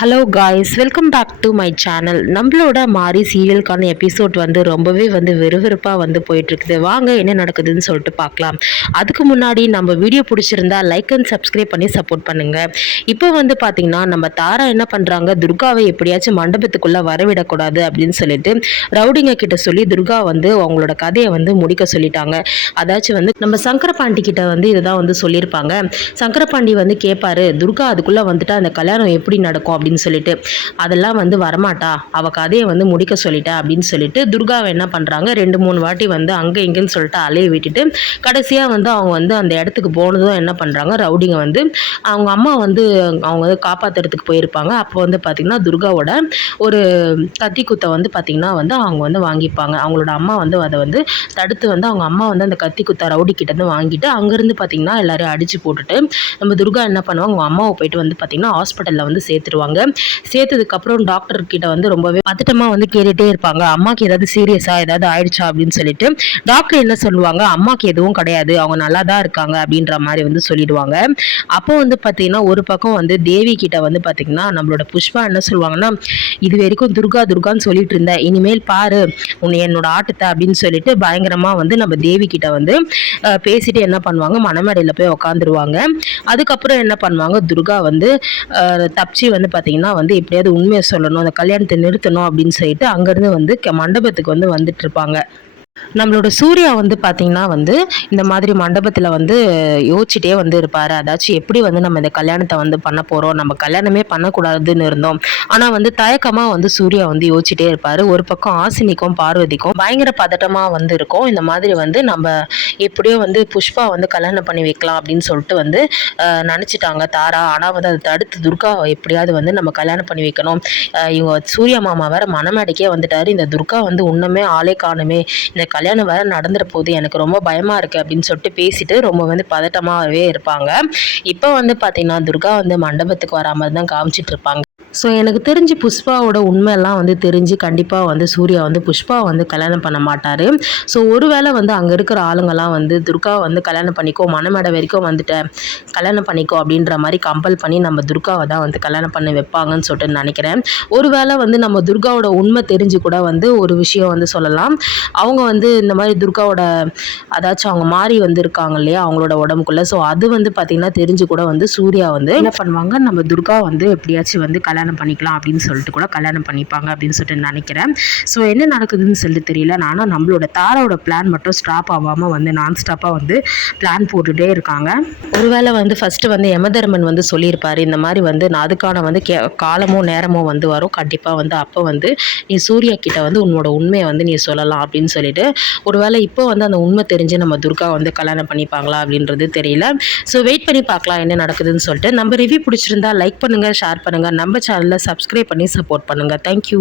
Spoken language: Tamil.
Hello guys, welcome back to my channel. நம்மளோட மாரி சீரியலுக்கான எபிசோட் ரொம்பவே விறுவிறுப்பாக போயிட்டுருக்குது. வாங்க என்ன நடக்குதுன்னு சொல்லிட்டு பார்க்கலாம். அதுக்கு முன்னாடி நம்ம வீடியோ பிடிச்சிருந்தா லைக் அண்ட் சப்ஸ்கிரைப் பண்ணி சப்போர்ட் பண்ணுங்கள். இப்போ பார்த்தீங்கன்னா நம்ம தாரா என்ன பண்ணுறாங்க, துர்காவை எப்படியாச்சும் மண்டபத்துக்குள்ளே வரவிடக்கூடாது அப்படின்னு சொல்லிட்டு ரவுடிங்க கிட்ட சொல்லி துர்கா அவங்களோட கதையை முடிக்க சொல்லிட்டாங்க. அதாச்சும் நம்ம சங்கரபாண்டி கிட்ட இதை தான் சொல்லியிருப்பாங்க. சங்கரபாண்டி கேட்பாரு, துர்கா அதுக்குள்ளே வந்துட்டு அந்த கல்யாணம் எப்படி நடக்கும் அப்படின்னு சொல்லிட்டு, அதெல்லாம் வரமாட்டா, அவ கதையை முடிக்க சொல்லிட்டா அப்படின்னு சொல்லிட்டு துர்காவை என்ன பண்றாங்க, 2-3 வாட்டி அங்க இங்கன்னு சொல்லிட்டு அலைய விட்டுட்டு கடைசியா அவங்க அந்த இடத்துக்கு போனதும் என்ன பண்றாங்க, ரவுடிங்க அவங்க அம்மா அவங்க காப்பாத்துறதுக்கு போயிருப்பாங்க. அப்போ பாத்தீங்கன்னா துர்காவோட ஒரு கத்தி குத்தை பாத்தீங்கன்னா அவங்க வாங்கிப்பாங்க. அவங்களோட அம்மா அதை தடுத்து அவங்க அம்மா அந்த கத்தி குத்தை ரவுடி கிட்ட இருந்து வாங்கிட்டு அங்கிருந்து பாத்தீங்கன்னா எல்லாரையும் அடிச்சு போட்டுட்டு நம்ம துர்கா என்ன பண்ணுவாங்க, அவங்க அம்மாவை போயிட்டு பாத்தீங்கன்னா ஹாஸ்பிட்டல்ல சேர்த்துருவாங்க. சேர்த்ததுக்கு அப்புறம் டாக்டர் கிட்ட ரொம்பவே பதட்டமா கேட்டுட்டே இருப்பாங்க, அம்மாக்கு ஏதாவது சீரியஸா ஏதாவது ஆயிடுச்சா அப்படின்னு சொல்லிட்டு. டாக்டர் என்ன சொல்லுவாங்க, அம்மாக்கு எதுவும் கிடையாது, அவங்க நல்லா தான் இருக்காங்க அப்படின்ற மாதிரி சொல்லிடுவாங்க. அப்போ பாத்தீங்கன்னா ஒரு பக்கம் தேவி கிட்ட பாத்தீங்கன்னா நம்மளோட புஷ்பா என்ன சொல்லுவாங்கன்னா, இது வரைக்கும் துர்கா துர்கான்னு சொல்லிட்டு இருந்த, இனிமேல் பாரு உன்னை என்னோட ஆட்டத்தை அப்படின்னு சொல்லிட்டு பயங்கரமா நம்ம தேவி கிட்ட பேசிட்டு என்ன பண்ணுவாங்க, மணமேடையில போய் உக்காந்துருவாங்க. அதுக்கப்புறம் என்ன பண்ணுவாங்க, துர்கா தப்பிச்சு பார்த்தீங்கன்னா எப்படியாவது உண்மையை சொல்லணும், அந்த கல்யாணத்தை நிறுத்தணும் அப்படின்னு சொல்லிட்டு அங்கேருந்து மண்டபத்துக்கு வந்துட்டு இருப்பாங்க. நம்மளோட சூர்யா பார்த்தீங்கன்னா இந்த மாதிரி மண்டபத்தில் யோசிச்சுட்டே இருப்பார். அதாச்சும் எப்படி நம்ம இந்த கல்யாணத்தை பண்ண போகிறோம், நம்ம கல்யாணமே பண்ணக்கூடாதுன்னு இருந்தோம். ஆனால் தயக்கமாக சூர்யா யோசிச்சுட்டே இருப்பார். ஒரு பக்கம் ஆசினிக்கும் பார்வதிக்கும் பயங்கர பதட்டமாக இருக்கும். இந்த மாதிரி நம்ம எப்படியோ புஷ்பா கல்யாணம் பண்ணி வைக்கலாம் அப்படின்னு சொல்லிட்டு நினச்சிட்டாங்க தாரா. ஆனால் அதை தடுத்து துர்கா எப்படியாவது நம்ம கல்யாணம் பண்ணி வைக்கணும். இவங்க சூர்யா மாமா வேற மணமேடைக்கே வந்துட்டாரு. இந்த துர்கா உண்மைமே ஆளே காணுமே, இந்த கல்யாணம் வேற நடந்துற போது எனக்கு ரொம்ப பயமா இருக்கு அப்படின்னு சொல்லிட்டு பேசிட்டு ரொம்ப பதட்டமாகவே இருப்பாங்க. இப்போ பார்த்தீங்கன்னா துர்கா மண்டபத்துக்கு வராம தான் காமிச்சிட்டு இருப்பாங்க. ஸோ எனக்கு தெரிஞ்சு புஷ்பாவோட உண்மையெல்லாம் தெரிஞ்சு கண்டிப்பாக சூர்யா புஷ்பா கல்யாணம் பண்ண மாட்டார். ஸோ ஒருவேளை அங்கே இருக்கிற ஆளுங்கள்லாம் துர்கா கல்யாணம் பண்ணிக்கோ, மணமேடை வரைக்கும் வந்துட்டேன், கல்யாணம் பண்ணிக்கோ அப்படின்ற மாதிரி கம்பல் பண்ணி நம்ம துர்காவை தான் கல்யாணம் பண்ணி வைப்பாங்கன்னு சொல்லிட்டு நினைக்கிறேன். ஒருவேளை நம்ம துர்காவோட உண்மை தெரிஞ்சு கூட ஒரு விஷயம் சொல்லலாம். அவங்க இந்த மாதிரி துர்காவோட அதாச்சும் அவங்க மாறி இருக்காங்க இல்லையா அவங்களோட உடம்புக்குள்ள. ஸோ அது பார்த்தீங்கன்னா தெரிஞ்சு கூட சூர்யா என்ன பண்ணுவாங்க, நம்ம துர்கா எப்படியாச்சும் கல்யாணம் பண்ணிக்கலாம் அப்படின்னு சொல்லிட்டு கூட கல்யாணம் பண்ணிப்பாங்க அப்படின்னு சொல்லிட்டு நினைக்கிறேன். ஸோ என்ன நடக்குதுன்னு சொல்லிட்டு தெரியல. நானும் நம்மளோட தாரோட பிளான் மட்டும் ஸ்டாப் ஆகாமல் நான் ஸ்டாப்பாக பிளான் போட்டுகிட்டே இருக்காங்க. ஒருவேளை ஃபர்ஸ்ட் யமதர்மன் சொல்லியிருப்பாரு, இந்த மாதிரி அதுக்கான காலமோ நேரமோ வரும் கண்டிப்பாக அப்போ நீ சூர்யா கிட்ட உன்னோட உண்மையை நீ சொல்லலாம் அப்படின்னு சொல்லிட்டு. ஒருவேளை இப்போ அந்த உண்மை தெரிஞ்சு நம்ம துர்கா கல்யாணம் பண்ணிப்பாங்களா அப்படின்றது தெரியல. ஸோ வெயிட் பண்ணி பார்க்கலாம் என்ன நடக்குதுன்னு சொல்லிட்டு. நம்ம ரிவ்யூ பிடிச்சிருந்தா லைக் பண்ணுங்கள், ஷேர் பண்ணுங்கள், நம்ம சேனலில் சப்ஸ்கிரைப் பண்ணி சப்போர்ட் பண்ணுங்கள். தேங்க்யூ.